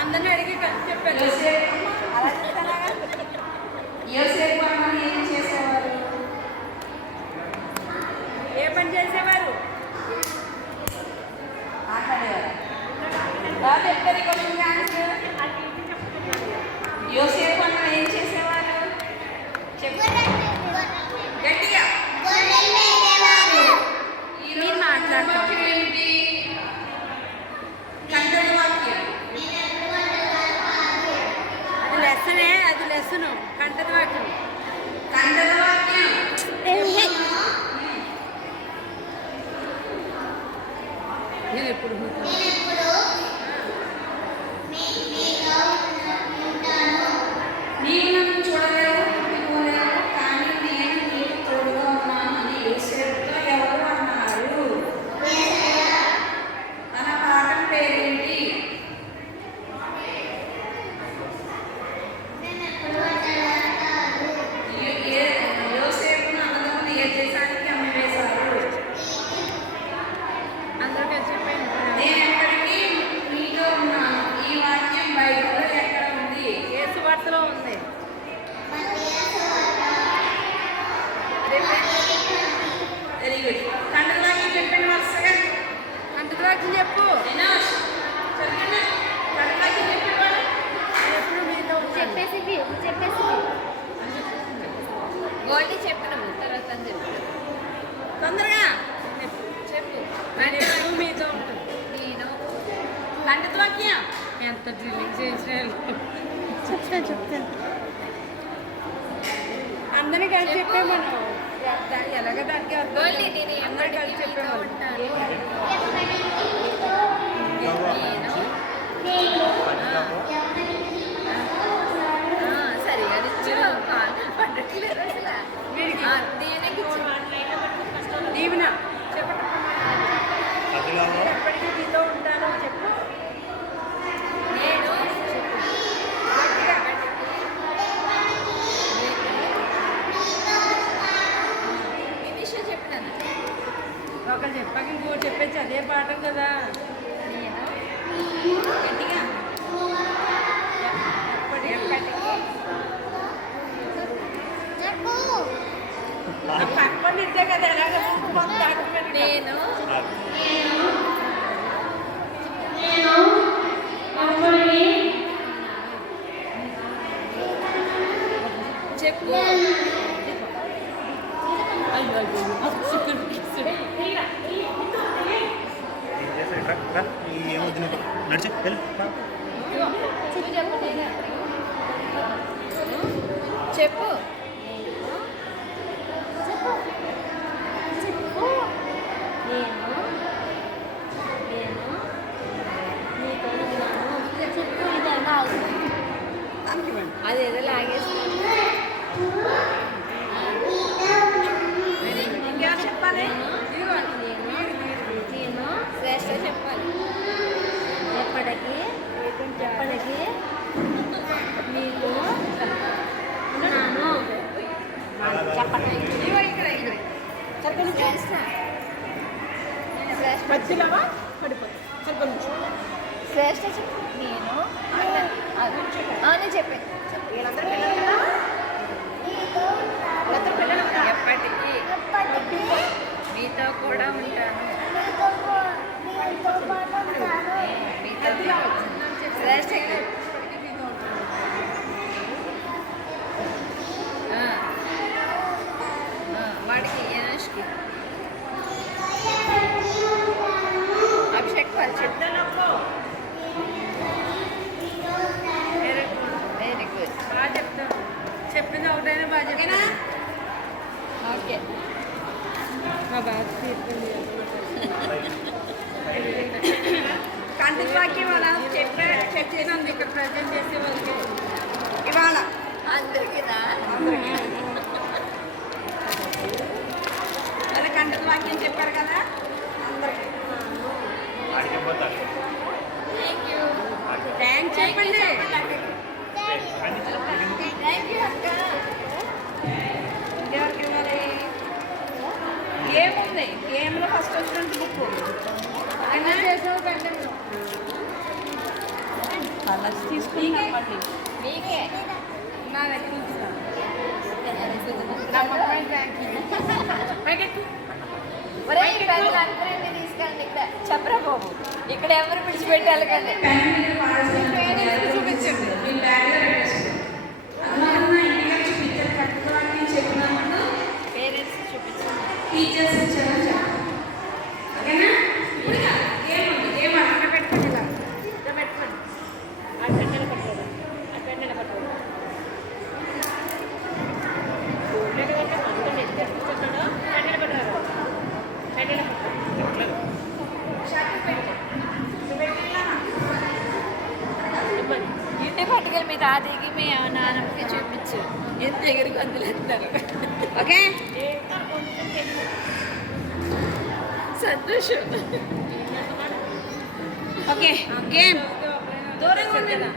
అందరిని అడిగి చెప్పారు. ఏం చేసేవారు? ఏ పని చేసేవారు? ఆటలేవారు. యోసేపు అన్న ఏం చేసేవారు? గట్టిగా మీరు మాట్లాడుకోండి. ఏమిటి? కంటెంట్ వాక్యం. అది లెసనే, అది లెసను. కంటెంట్ వాక్యం. కంటెంట్ వాక్యం నేను ఎప్పుడు నీవు నన్ను చూడలేవు, ముట్టుకోలేవు, కానీ నేను నీకు తోడుగా ఉన్నాను అని యేసేపుతో ఎవరు అన్నారు? మన పాఠం పేరేంటి? యోసేపును అన్నదమ్ములు ఏ దేశానికి అమ్మివేశారు? అందరికీ చెప్పండి. నేను ఎక్కడికి మీతో ఉన్నాను. ఈ వాక్యం బైబిల్లో ఎక్కడ ఉంది? యేసు వార్తలో ఉంది. Very good. కంటెంట్ వాక్యం చెప్పండి వరుసగా. కంటెంట్ వాక్యం చెప్పు. చెప్పండి. కంటెంట్ వాక్యం చెప్పేవాడు ఎప్పుడు మీతో చెప్పేసి గోల్డీ చెప్పినాము తర్వాత తొందరగా చెప్పు. నేను ఎప్పుడు మీతో ఉంటుంది. నేను కంటెంట్ వాక్యం ఎంత డ్రిల్లింగ్ చేసిన చెప్తాను. అందరినీ కలిసి చెప్పే మనం ఎలాగ దానికి అందరు కలిసి చెప్పేవాళ్ళు. దీవెన చెప్పండి. ఎప్పటికీ మీతో ఉంటాను చెప్పు. నేను ఒకరు చెప్పాక ఇంకోటి చెప్పచ్చు. అదే పాఠం కదా. గట్టిగా పక్కన ఇద్దే కదా. ఎలాగ నేను చెప్పు. చెప్పు. అది ఏదో లాగేసి ఇంకెవరు చెప్పాలి? నేను శ్రేష్ఠ చెప్పాలి. ఎప్పటికీ మీకు ఉన్నాను చెప్పండి. శ్రేష్ఠ చెప్పు. నేను చెప్పాను. ఎప్పటికీ మీతో కూడా ఉంటాను. శ్రేష్ఠ వాడికి యనష్కి అభిషేక్ వాళ్ళు చెప్తాను. Very good. బాగా చెప్తాను. చెప్పింది ఒకటైనా బాగా చెప్పినా. ఓకే. మా బాగా తీర్చండి. కంటెంట్ వాక్యం అలా చెప్పేసినందుకు ఇక్కడ ప్రజెంట్ చేసే వాళ్ళకి ఇవాళ అందరికీ అదే కంటెంట్ వాక్యం చెప్పారు కదా అందరికీ. థ్యాంక్స్ చెప్పండి. థ్యాంక్ యూ అక్క. ఇంకెవరికి ఇవ్వాలి? ఏముంది? గేమ్లో ఫస్ట్ వచ్చినట్టు బుక్ అది తీసుకుంటాం మళ్ళీ. మీకే నా దగ్గర నమ్మకమైన థ్యాంక్ యూ. తీసుకెళ్ళండి ఇక్కడ చెప్పరా బాబు, ఇక్కడ ఎవరు విడిచిపెట్టాలి కానీ చూపించండి. పేరెంట్స్ చూపించండి. టీచర్స్ ఇచ్చారు ఓకేనా? ఏం అక్కడ పెట్టుకోండి, ఇలా పెట్టుకోండి. ఆ పెన్నెల పట్టుకోండి, ఆ పెన్నెల పట్టుకోండి. పెన్నెల పట్టారు, పెన్నెల ఇంటి పట్టుకెళ్ళి మీ తాతయ్యకి మీ నాన్నకి చూపించు. ఎంత ఎగురికి అందులేస్తారు. ఓకే సంతోషం. ఓకే గేమ్ దూరంగా ఉండండి.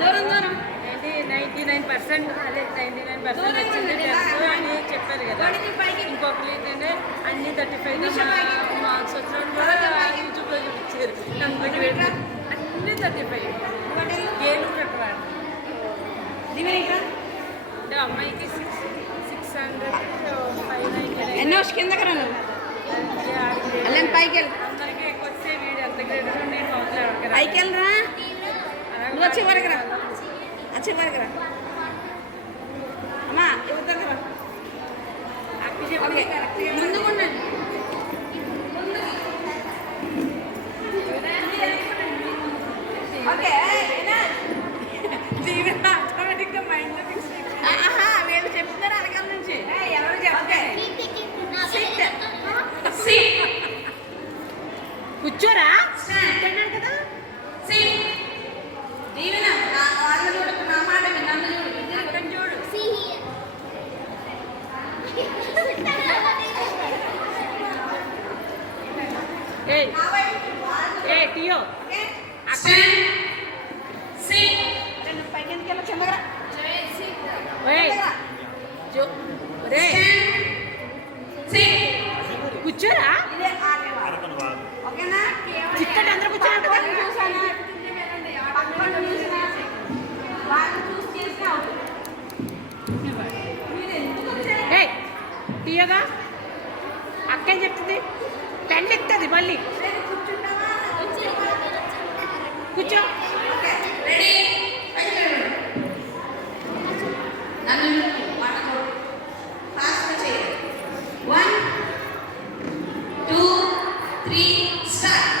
దూరం దూరం 99% అదే 99% వచ్చింది అని చెప్పారు కదా. ఇంకొకరు ఏంటంటే అన్ని 35 మార్క్స్ వచ్చినప్పుడు యూట్యూబ్లో చూపించారు. అన్ని 35 ఏళ్ళు పెట్టారు. అంటే అమ్మాయికి 600 ఎన్నో కిందకి రా నువ్వు. వెళ్ళండి పైకి వెళ్ళి. అందరికీ వచ్చే వీడియో ఎంత గ్రేట్ నేను అవుతాను. పైకి వెళ్ళరా, నువ్వు వచ్చే వరకు రా, వచ్చే వరకు రా అమ్మా. ఇవ్వద్దు రా. ఓకే ముందుకు ఉండండి. ఓకే ఆటోమేటిక్గా మైండ్లో ఫిక్స్ వీళ్ళు చెప్తున్నారు అరగల నుంచి. ఎవరు చెప్తారు? కూర్చోరా, అన్నాను కదా. దీవెన వాళ్ళని చూడు, నా మాట నన్ను చూడు, అక్కడ చూడు. ఏ టియో పైకి ఎందుకు వెళ్ళి కిందగా కూర్చోరా. ఇదే ఆడేవాళ్ళు. ఓకేనా? చిక్కటి అందరూ కూర్చోండి. చూసాను పక్కన చూసినా వాళ్ళు చూసి చేసినా మీరు ఎందుకు వచ్చారు? టియోగా అక్కేం చెప్తుంది, పెన్ ఎత్తది మళ్ళీ. కూర్చుంటావా? కూర్చో. Okay ready. నన్ను మనకు ఫాస్ట్గా చేయాలి. 1 2 3 start.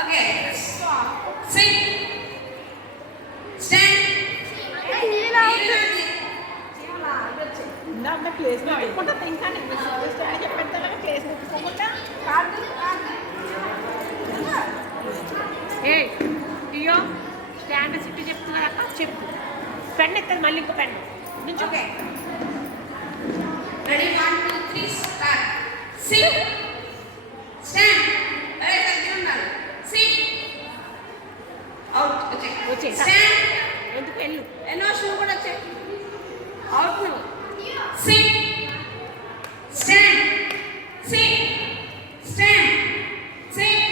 Okay SIT stand. Place ఇంకా చెప్పేస్తాను. ప్లేస్ పెట్టుకోకుండా టియో స్టాండ్ సిట్టి చెప్తున్నారు అక్క. చెప్పు. పెన్ ఎత్తది మళ్ళీ, ఇంకో పెన్ నుంచి. Okay ready 1 2 3 start. Sit stand. అరే దగ్గర ఉన్నారు. Sit out. వచ్చే స్టాండ్. ఎందుకు వెళ్ళు. ఎన్నో షూ కూడా వచ్చాయి. అవుట్ నువ్వు. Sit stand. Sit stand. Sit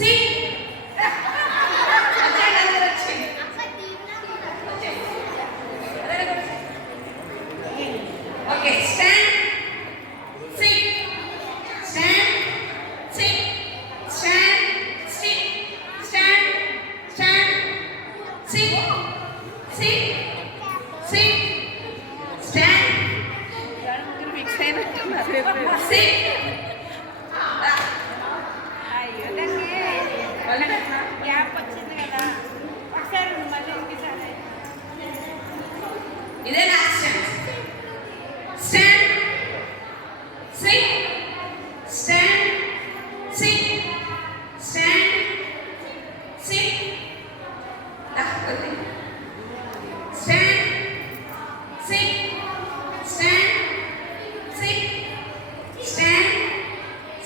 sit. Okay stand. Sit stand. Sit stand. Sit stand. Stand. Sit sit sit stand. Mix అయినట్టున్నారు. సిట్. గ్యాప్ వచ్చింది కదా, ఒకసారి మళ్ళీ ఇంకోసారి. ఇదే last chance. Stand. Sit stand. Sit stand. Sit stand. Sit stand. Sit stand.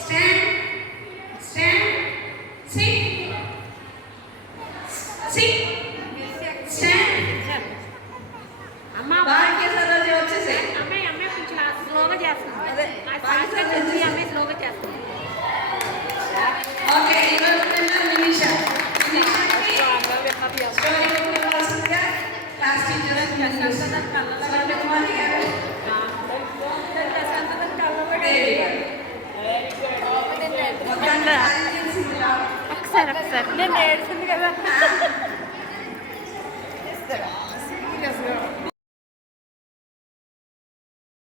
Stand. Stand. Sit sit stand. అమ్మ భాగ్య సరోజ వచ్చేసాయి. అమ్మాయి కొంచెం స్లోగా చేస్తుంది. అదే ఫాస్ట్గా చేస్తుంది, అమ్మాయి స్లోగా చేస్తుంది. ఓకే ఈరోజు ప్రశాంతత ఒకసారి ఒకసారి నేను ఏడ్చింది కదా